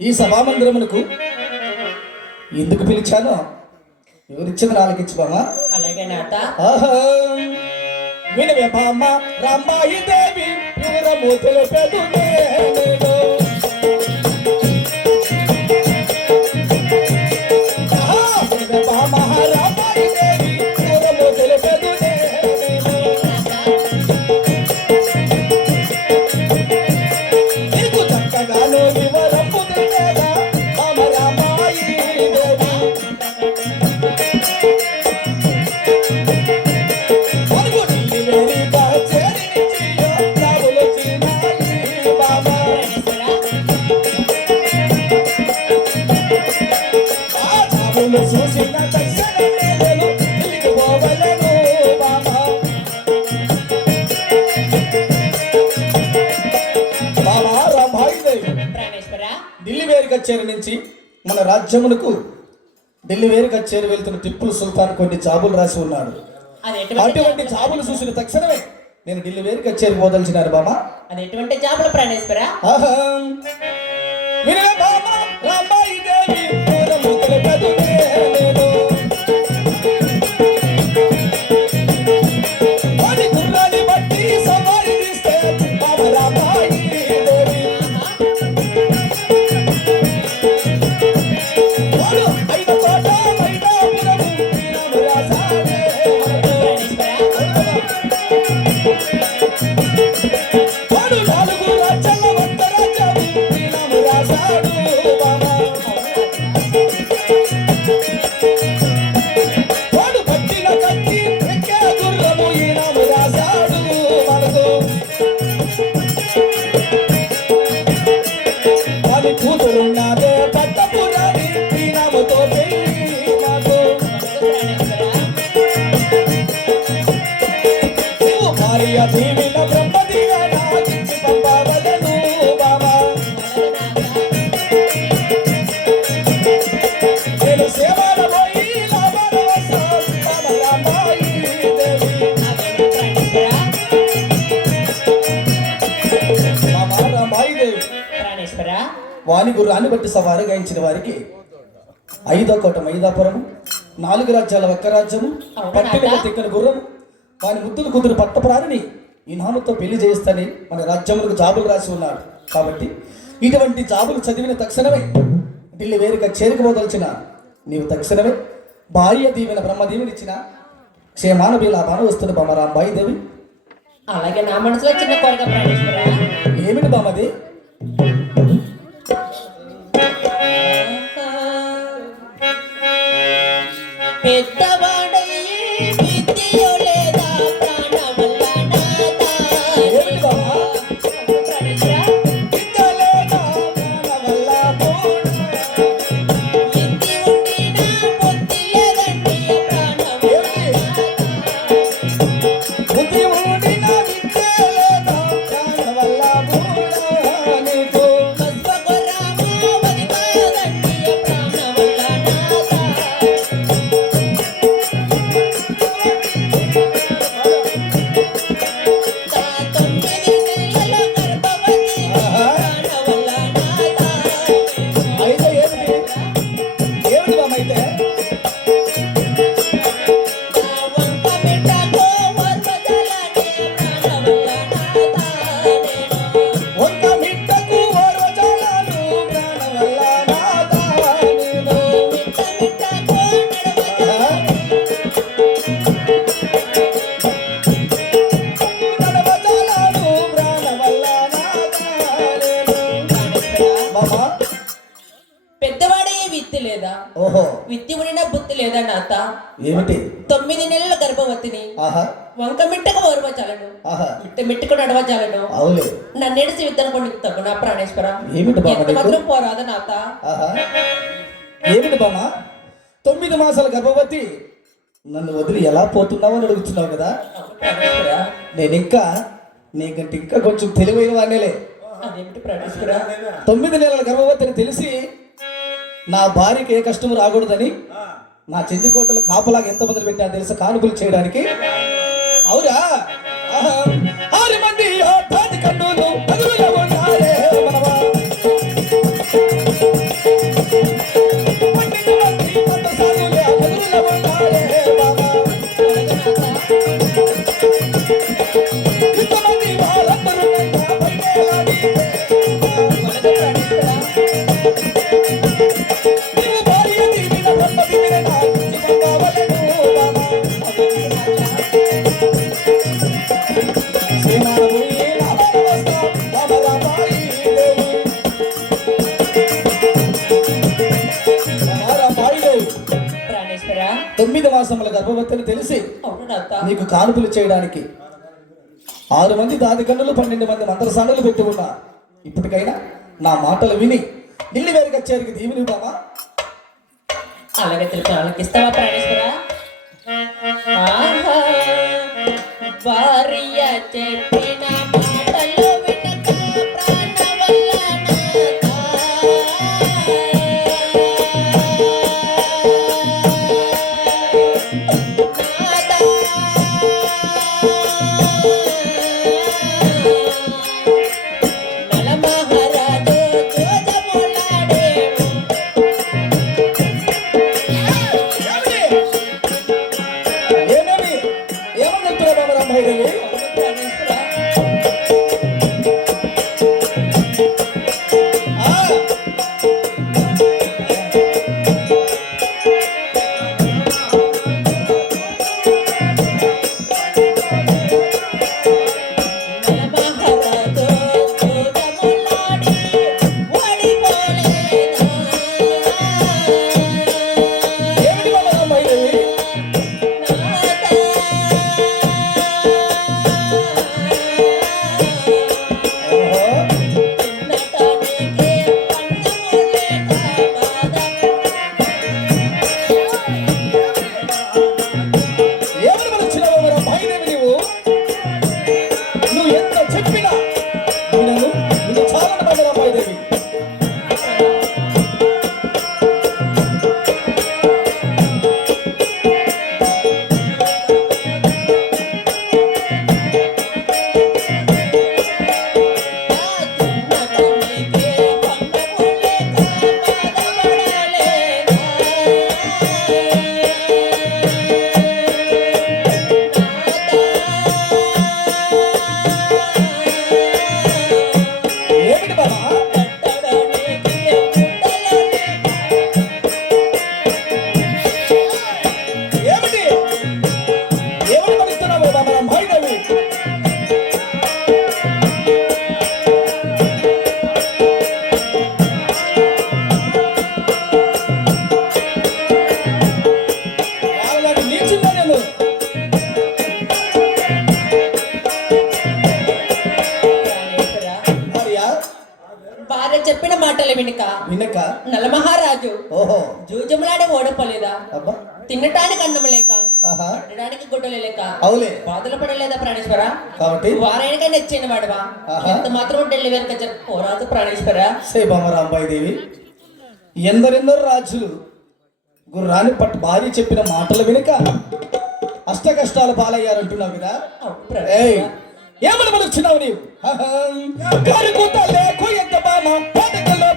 ఈ సభామందిరమునకు ఎందుకు పిలిచానో? ఎవరిచ్చింది నాలుగిచ్చి బామా అలాగే ఆహా! వినవే బామ్మ రామాయి దేవి వివరము మన రాజ్యమునకు ఢిల్లీ వేరు కచేరి వెళ్తున్న టిప్పులు సుల్తాన్ కొన్ని జాబులు రాసి ఉన్నాడు. అటువంటి జాబులు చూసిన తక్షణమే నేను ఢిల్లీ వేరు కచేరి పోదలిచినాను బామా. అది ఎటువంటి జాబులు ప్రాణేశ్వర వాని గుర్రాన్ని బట్టి సవారి గాయించిన వారికి ఐదో కోట మైదాపురము నాలుగు రాజ్యాల ఒక్క రాజ్యము పట్టిన తిక్కన గుర్రము వాని ముద్దులు కుదురు పట్టపురారిని ఈ నామతో పెళ్ళి చేస్తానని మన రాజ్యములకు జాబులు రాసి ఉన్నాడు. కాబట్టి ఇటువంటి జాబులు చదివిన తక్షణమే ఢిల్లీ వేరుగా చేరుకుపోదలిచిన నీవు తక్షణమే భార్య దీవెన బ్రహ్మ దీవెనిచ్చిన క్షేమాన లాభాన వస్తుంది బొమ్మరాంబాయి దేవి అలాగే నా మనసులో చిన్న కోరిక ఏమిటి బామ్మది With ఏమిటి? తొమ్మిది నెలల గర్భవతిని. ఆహా. వంక మిట్టకు ఓర్వచాలను ఆహా. మిట్ట మిట్టుకు నడవచాలను విత్తన కొన్ని తగ్గు నా ప్రాణేశ్వర. ఏమిటి? మాత్రం పోరాద నాత? ఏమిటి బామ్మ? తొమ్మిది మాసాల గర్భవతి. నన్ను వదిలి ఎలా పోతున్నావు అని అడుగుతున్నావు కదా? నేను ఇంకా నీకంటే ఇంకా కొంచెం తెలివైన వాడినేలే తొమ్మిది నెలల గర్భవతిని తెలిసి నా భార్యకి ఏ కష్టం రాకూడదని నా చెందికోటలో కాపలాగా ఎంత మంది పెట్టా తెలుసు? కానుకలు చేయడానికి. అవురా? నీకు కానుపులు చేయడానికి. ఆరు మంది దాది కన్నులు పన్నెండు మంది మంత్రసానులు పెట్టి ఉన్నా ఇప్పటికైనా నా మాటలు విని నిల్లి వేరుగా కచ్చేరికి దీవుని బాబా. అలాగే తెలిపి వాళ్ళకి ఇస్తావా ప్రాణేశ్వర? భార్య చెప్పిన మాటలు వినుక వినక? నలమహారాజు ఓహో. జూజములాడే ఓడిపోలేదా? అబ్బా. తినటానికి అన్నం లేక పడడానికి గుడ్డలు లేక అవులే. బాధలు పడలేదా ప్రాణేశ్వర? కాబట్టి? వారానికైనా ఇచ్చిన వాడవా. ఎంత మాత్రం డెలివరీ కచ్చ పోరాదు ప్రాణేశ్వర. సే బామరాంబాయి దేవి ఎందరెందరు రాజులు గుర్రాన్ని పట్టు భార్య చెప్పిన మాటలు వినక అష్ట కష్టాలు పాలయ్యారంటున్నావు కదా? అవును ఏయ్ ప్రాణేశ్వర ఏమని పిలుచున్నావు నీవు అహం. కరుకు తలే కొయ్యంత బామ పడకలో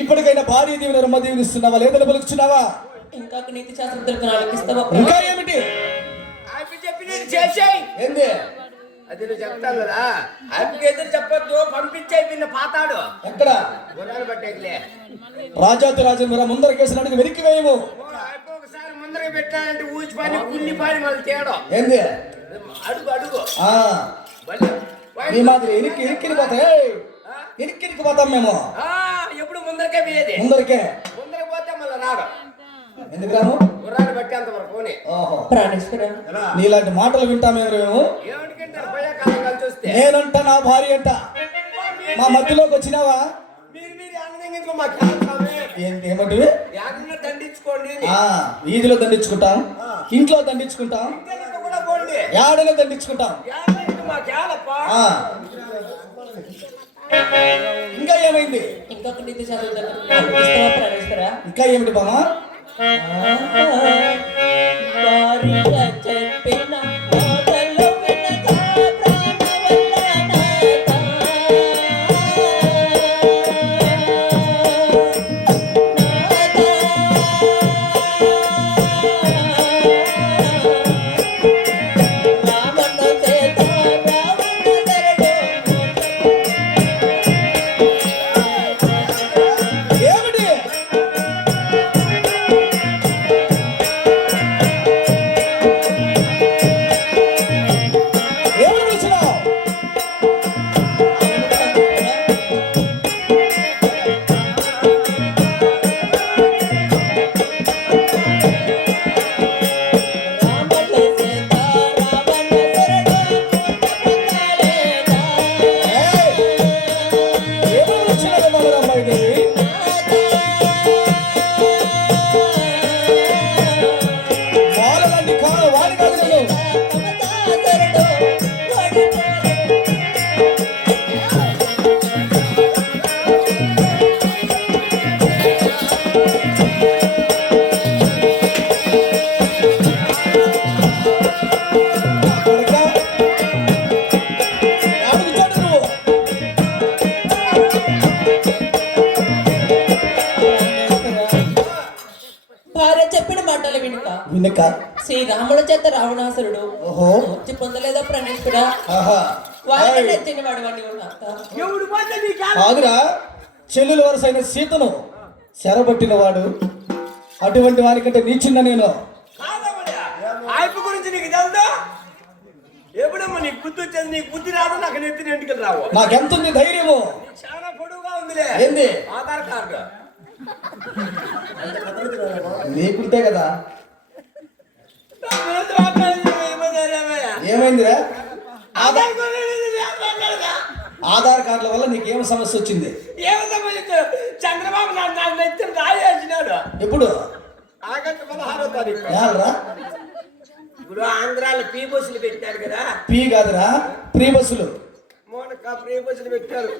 ఇప్పటికైనా భార్య దీవెన రమ్మ దీవెనిస్తున్నావా లేదని పలుకుతున్నావా ఇంకా నీతి శాస్త్రం తెలుపు వాళ్ళకి ఇస్తావా? ఇంకా ఏమిటి? ఆమె చెప్పినట్టు చేసేయ్. ఏంది? అది నువ్వు చెప్తాను కదా. ఆమెకి ఎదురు చెప్పొద్దు పంపించేయి పిన్న పాతాడు. ఎక్కడ? గుర్రాలు పట్టేకిలే రాజాతి రాజేంద్ర ముందర కేసు అడిగి వెనక్కి వేయము. అయిపో ఒకసారి ముందరగా పెట్టాలంటే ఊచి పని కున్ని పని మళ్ళీ తేడం. ఏంది? అడుగు అడుగు. ఆ. మళ్ళీ నీ మాదిరి ఇరికి ఇరిక్కిని పోతాయి ఇరిక్కిరికి పోతాం మేము. ఆ, ఎప్పుడు ముందరకే పోయేది. ముందరికే. ముందర పోతే మళ్ళీ రాడు. ఎందుకు రాము గుర్రాలు పట్టేంత వరకు పోనీ. ఓహో. ప్రాణేశ్వర. నీలాంటి మాటలు వింటామేమో మేము నేనంట నా భార్య అంట. మా మధ్యలోకి వచ్చినావా? వీధిలో దండించుకుంటాం. ఇంట్లో దండించుకుంటాం. ఇంకెళ్ళక కూడా పోండి. యాడనే దండించుకుంటాం. ఇంకా ఏమైంది? ఇంకొక ఇంకా ఏమిటి బామా చెప్పిన వినక శ్రీరాముల చేత రావణాసురుడు ఓహో. ముక్తి పొందలేదా ఆ- కాదురా చెల్లెలు వరుసైన సీతను చెరబట్టిన వాడు. అటువంటి వారికంటే నీచున్న నేను. గురించి నీకు తెలుదా ఎప్పుడమ్మా నీకు బుద్ధి వచ్చేది? నీకు బుద్ధి రాదు నాకు నెత్తిన ఎంటికలు రావు. నాకెంతుంది ధైర్యము? చాలా పొడుగుగా ఉందిలే. ఏంది? ఆధార్ కార్డు. నీకుంటే కదా నా మీద మాట్లాడింది ఏమన్నారేమయ్యా? ఏమైందిరా? ఆధార్? ఆధార్ కార్డుల వల్ల నీకేం సమస్య వచ్చింది? ఏమి సంబంధించు చంద్రబాబు నాయుడు నా నెత్తిన రాయేసినాడు ఎప్పుడు? ఆగస్టు పదహారో తారీఖు. ఇప్పుడు ఆంధ్రాలో పీ బస్సులు పెట్టారు కదా. పీ కాదురా ప్రీ బస్సులు. మోనక ప్రీ బస్సులు పెట్టారు.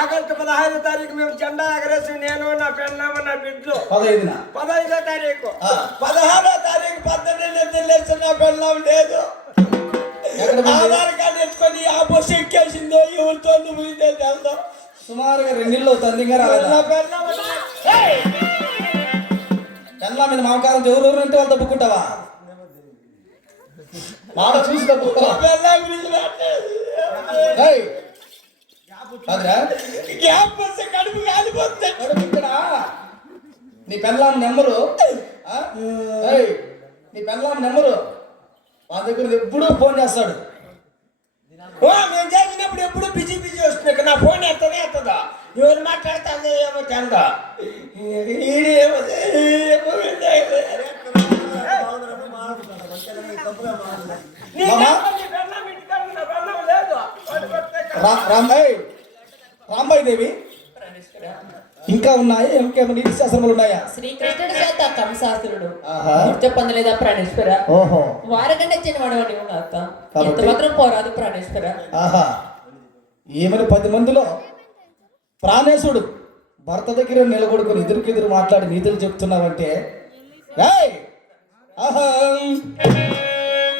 ఆగస్టు పదహారో తారీఖు మేము జెండా ఎగరేసి నేను నా పెన్నామ నా బిడ్డలు పదహైదున? పదహైదో తారీఖు. పదహారో తారీఖు తెలిసి నా పెళ్ళాం లేదు? ఆధార్ కార్డు ఎత్తుకొని ఆ బస్సు ఎక్కేసిందో ఎవరితో పోయిందో తెలుదా? సుమారుగా రెండిళ్ళు అవుతుంది ఇంకా రాలేదా పెళ్ళాం మీద మామకారం ఎవరెవరు అంటే వాళ్ళు తప్పుకుంటావా మాట చూసి తప్పుకుంటావా నా పెళ్ళాం గ్యాప్ కడుపు కాలిపోతుంది. నీ నెంబరు! నీ పెళ్ళాం నెంబరు? మా దగ్గర ఎప్పుడూ ఫోన్ చేస్తాడు. ఓ, మేము చేసినప్పుడు ఎప్పుడు బిజీ బిజీ వస్తుంది. నా ఫోన్ ఎత్తనే ఎత్తదా? ఎవరు మాట్లాడుతుందో ఏమో తెందా రాంబాయ్. రాంబాయి దేవి. ఇంకా ఉన్నాయా? ఇంకేమైనా నీతి శాస్త్రములు ఉన్నాయా? శ్రీకృష్ణుడి చేత కంసాసురుడు ఆహా. ముక్తి పొందలేదా ప్రణేశ్వర? ఓహో. వారికంటే చిన్న వాడవని ఉన్నాక కాబట్టి? ఎంత మాత్రం పోరాదు ప్రాణేశ్వర? ఆహా. ఈమెను పది మందిలో? ప్రాణేశుడు భర్త దగ్గర నిలబడుకుని ఎదురుకెదురు మాట్లాడి నీతులు చెప్తున్నావంటే!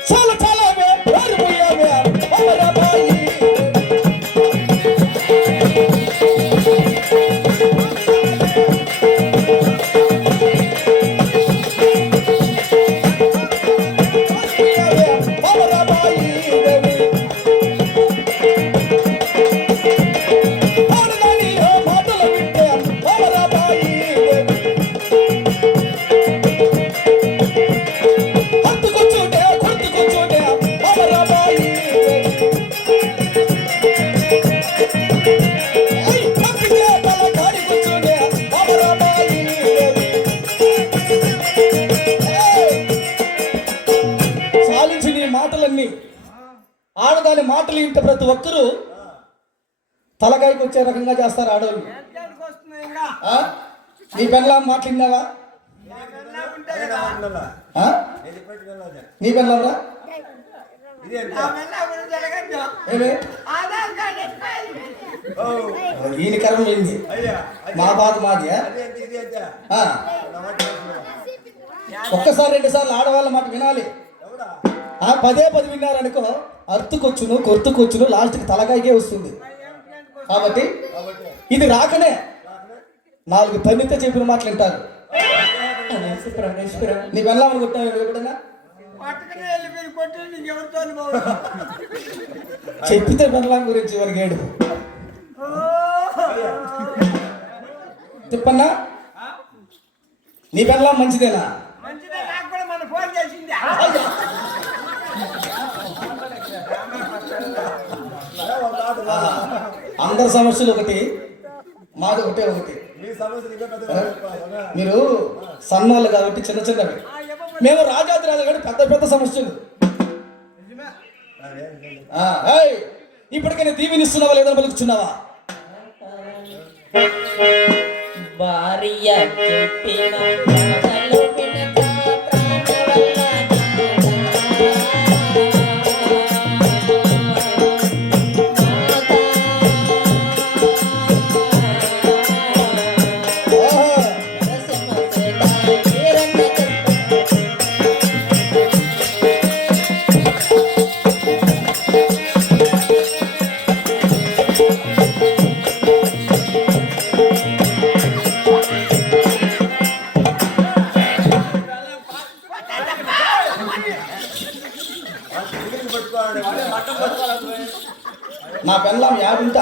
చాలా చాలా ప్రతి ఒక్కరూ తలకాయకు వచ్చే రకంగా చేస్తారు ఆడవాళ్ళు నీ పెళ్ళాం మాట్లాడినావా? నీ పెళ్ళరా ఈయన కరం ఏంది? మా బాధ మాది ఒక్కసారి రెండు సార్లు ఆడవాళ్ళ మాట వినాలి. ఆ పదే పది విన్నారనుకో అర్తుకొచ్చును కొర్తుకొచ్చును లాస్ట్కి తలకాయకే వస్తుంది. కాబట్టి ఇది రాకనే. నాలుగు తన్నితే చెప్పిన మాటలు వింటారు. నీ వెళ్ళామని కొట్టావు ఎప్పుడైనా చెప్పితే బెల్లం గురించి వారికి ఏడు? తిప్పన్నా నీ బెల్లం మంచిదేనా మంచిదే నాకు కూడా మన ఫోన్ చేసింది అందరి సమస్యలు ఒకటి మాది ఒకటే ఒకటి. మీరు సన్నోళ్ళు కాబట్టి చిన్న చిన్నవి. మేము రాజాది రాజు కాబట్టి పెద్ద పెద్ద సమస్యలు. ఇప్పటికైనా దీవినిస్తున్నావా లేదా పలుకుతున్నావా? భార్య చెప్పిన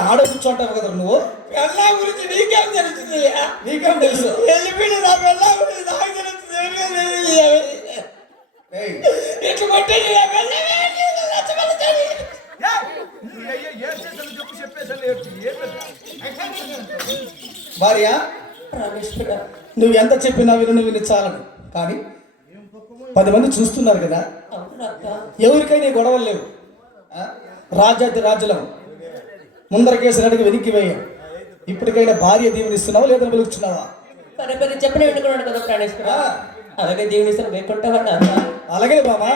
ఆడ కూర్చోంటావు కదా నువ్వు? పెళ్ళా గురించి నీకేం తెలుస్తుంది? నీకేం తెలుసు? నా పెళ్ళా గురించి నాకు తెలుస్తుంది ఇట్లా. భార్య నువ్వు ఎంత చెప్పినా విను నువ్వు విని చాలను కానీ పది మంది చూస్తున్నారు కదా ఎవరికైనా గొడవలు లేవు? రాజాది రాజులం ముందరకేసినట్టుగా వెనక్కి వేయం. ఇప్పటికైనా భార్య దీవెనిస్తున్నావా లేదా వెలుగుతున్నావా పదే పదే చెప్పిన కదా ప్రాణేశ్వర. అలాగే దేవుని ఇస్తాను వేకుంటావా అలాగే దీవెని